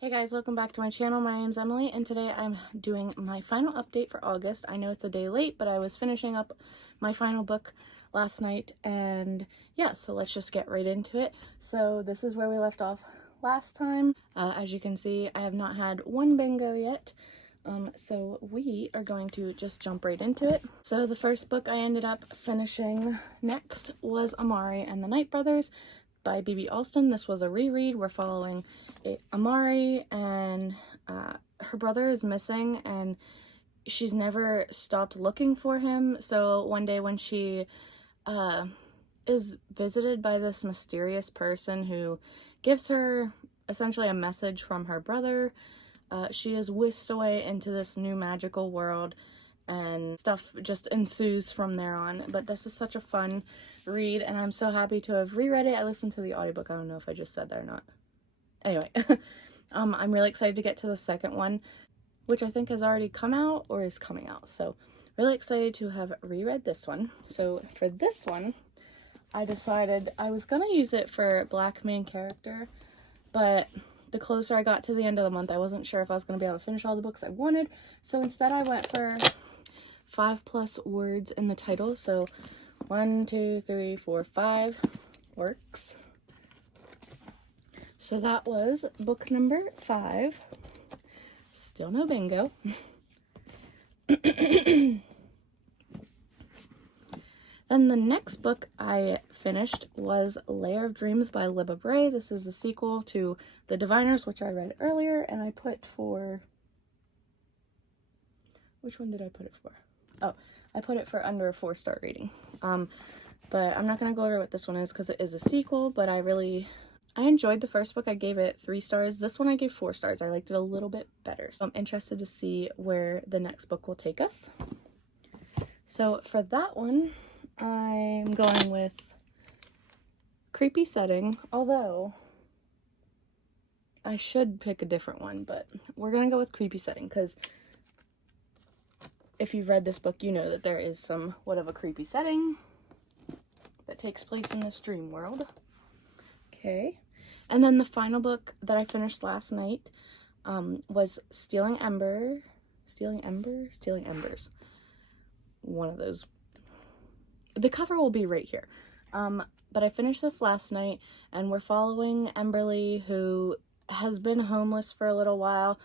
Hey guys, welcome back to my channel. My name's Emily and today I'm doing my final update for August. I know it's a day late, but I was finishing up my final book last night and yeah, so let's just get right into it. So this is where we left off last time. As you can see, I have not had one bingo yet. So we are going to just jump right into it. So the first book I ended up finishing next was Amari and the Night Brothers by B.B. Alston. This was a reread. We're following Amari and her brother is missing and she's never stopped looking for him. So one day when she is visited by this mysterious person who gives her essentially a message from her brother, she is whisked away into this new magical world and stuff just ensues from there on. But this is such a fun read and I'm so happy to have reread it. I listened to the audiobook. I don't know if I just said that or not. Anyway, I'm really excited to get to the second one, which I think has already come out or is coming out. So really excited to have reread this one. So for this one, I decided I was gonna use it for Black main character, but the closer I got to the end of the month, I wasn't sure if I was gonna be able to finish all the books I wanted. So instead I went for 5+ words in the title. So 1, 2, 3, 4, 5 works. So that was book number 5. Still no bingo. Then the next book I finished was Lair of Dreams by Libba Bray. This is the sequel to The Diviners, which I read earlier, and I put for... Which one did I put it for? Oh, I put it for under a 4-star rating. But I'm not going to go over what this one is because it is a sequel, but I enjoyed the first book. I gave it 3 stars. This one I gave 4 stars. I liked it a little bit better. So I'm interested to see where the next book will take us. So for that one, I'm going with Creepy Setting, although I should pick a different one, but we're going to go with Creepy Setting because if you've read this book, you know that there is somewhat of a creepy setting that takes place in this dream world. Okay. And then the final book that I finished last night was Stealing Embers. One of those. The cover will be right here. But I finished this last night and we're following Emberly, who has been homeless for a little while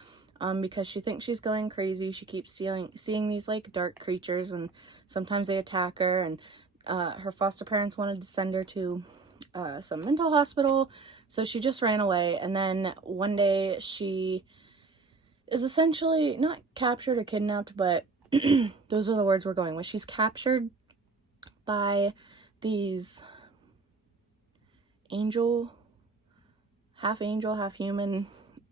because she thinks she's going crazy. She keeps seeing these like dark creatures and sometimes they attack her, and her foster parents wanted to send her to some mental hospital, so she just ran away. And then one day she is essentially not captured or kidnapped, but those are the words we're going with. She's captured by these half angel, half human,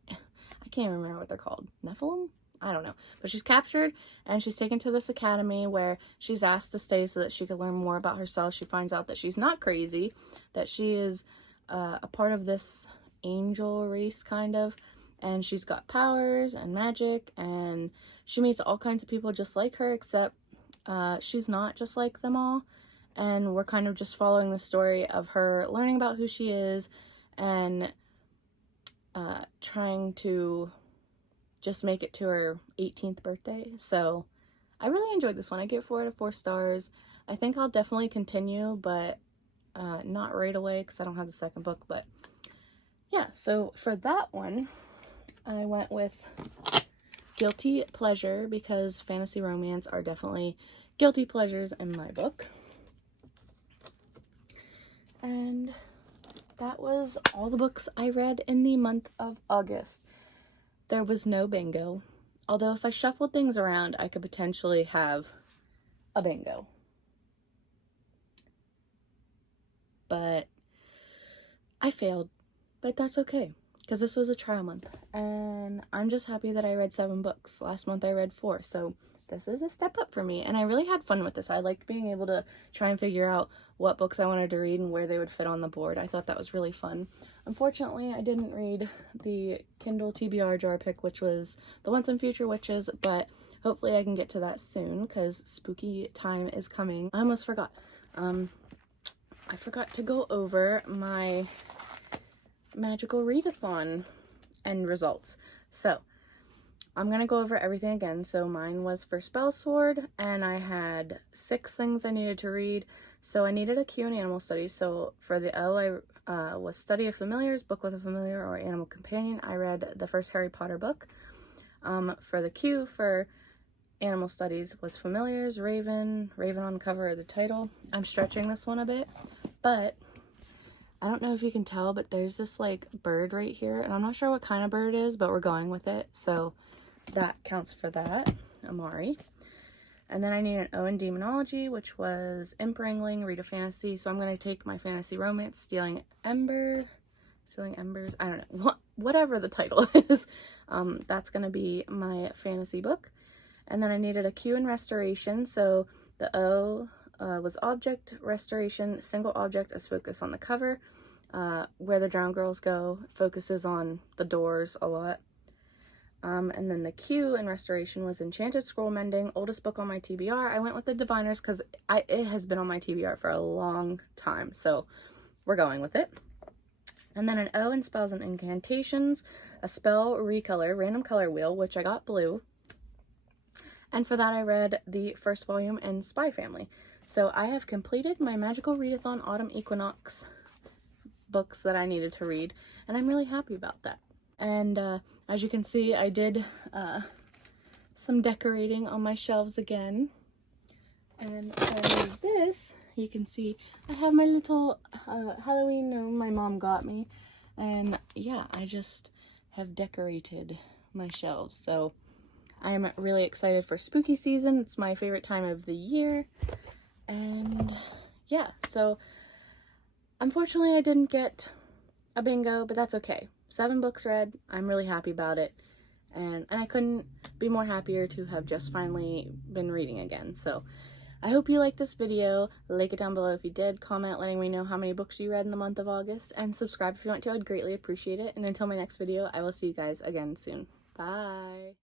I can't remember what they're called, Nephilim? I don't know. But she's captured and she's taken to this academy where she's asked to stay so that she can learn more about herself. She finds out that she's not crazy, that she is a part of this angel race kind of, and she's got powers and magic, and she meets all kinds of people just like her, except she's not just like them all. And we're kind of just following the story of her learning about who she is and trying to just make it to her 18th birthday. So I really enjoyed this one. I gave 4 out of 4 stars. I think I'll definitely continue, but not right away because I don't have the second book. But yeah, so for that one, I went with Guilty Pleasure because fantasy romance are definitely guilty pleasures in my book. And that was all the books I read in the month of August. There was no bingo, although if I shuffled things around, I could potentially have a bingo. But I failed, but that's okay, because this was a trial month, and I'm just happy that I read 7 books. Last month I read 4, so this is a step up for me, and I really had fun with this. I liked being able to try and figure out what books I wanted to read and where they would fit on the board. I thought that was really fun. Unfortunately, I didn't read the Kindle TBR jar pick, which was The Once and Future Witches, but hopefully I can get to that soon because spooky time is coming. I almost forgot. I forgot to go over my magical readathon end results. So I'm going to go over everything again. So mine was for Spell Sword, and I had 6 things I needed to read. So I needed a Q in animal studies. So for the O, I was Study of Familiars, book with a familiar or animal companion. I read the first Harry Potter book. For the Q for animal studies was Familiars, Raven on cover of the title. I'm stretching this one a bit, but I don't know if you can tell, but there's this like bird right here, and I'm not sure what kind of bird it is, but we're going with it. So that counts for that, Amari. And then I need an O in Demonology, which was Imp Wrangling, Read a Fantasy. So I'm going to take my fantasy romance, Stealing Embers, I don't know, whatever the title is. That's going to be my fantasy book. And then I needed a Q in Restoration. So the O was Object Restoration, single object as focus on the cover. Where the Drowned Girls Go focuses on the doors a lot. And then the Q in Restoration was Enchanted Scroll Mending, oldest book on my TBR. I went with the Diviners because it has been on my TBR for a long time, so we're going with it. And then an O in Spells and Incantations, a spell recolor, random color wheel, which I got blue. And for that I read the first volume in Spy Family. So I have completed my Magical Readathon Autumn Equinox books that I needed to read, and I'm really happy about that. And as you can see, I did some decorating on my shelves again. And for this, you can see I have my little Halloween gnome my mom got me. And yeah, I just have decorated my shelves. So I'm really excited for spooky season. It's my favorite time of the year. And yeah, so unfortunately I didn't get a bingo, but that's okay. 7 books read. I'm really happy about it. And I couldn't be more happier to have just finally been reading again. So I hope you liked this video. Like it down below if you did. Comment letting me know how many books you read in the month of August. And subscribe if you want to. I'd greatly appreciate it. And until my next video, I will see you guys again soon. Bye.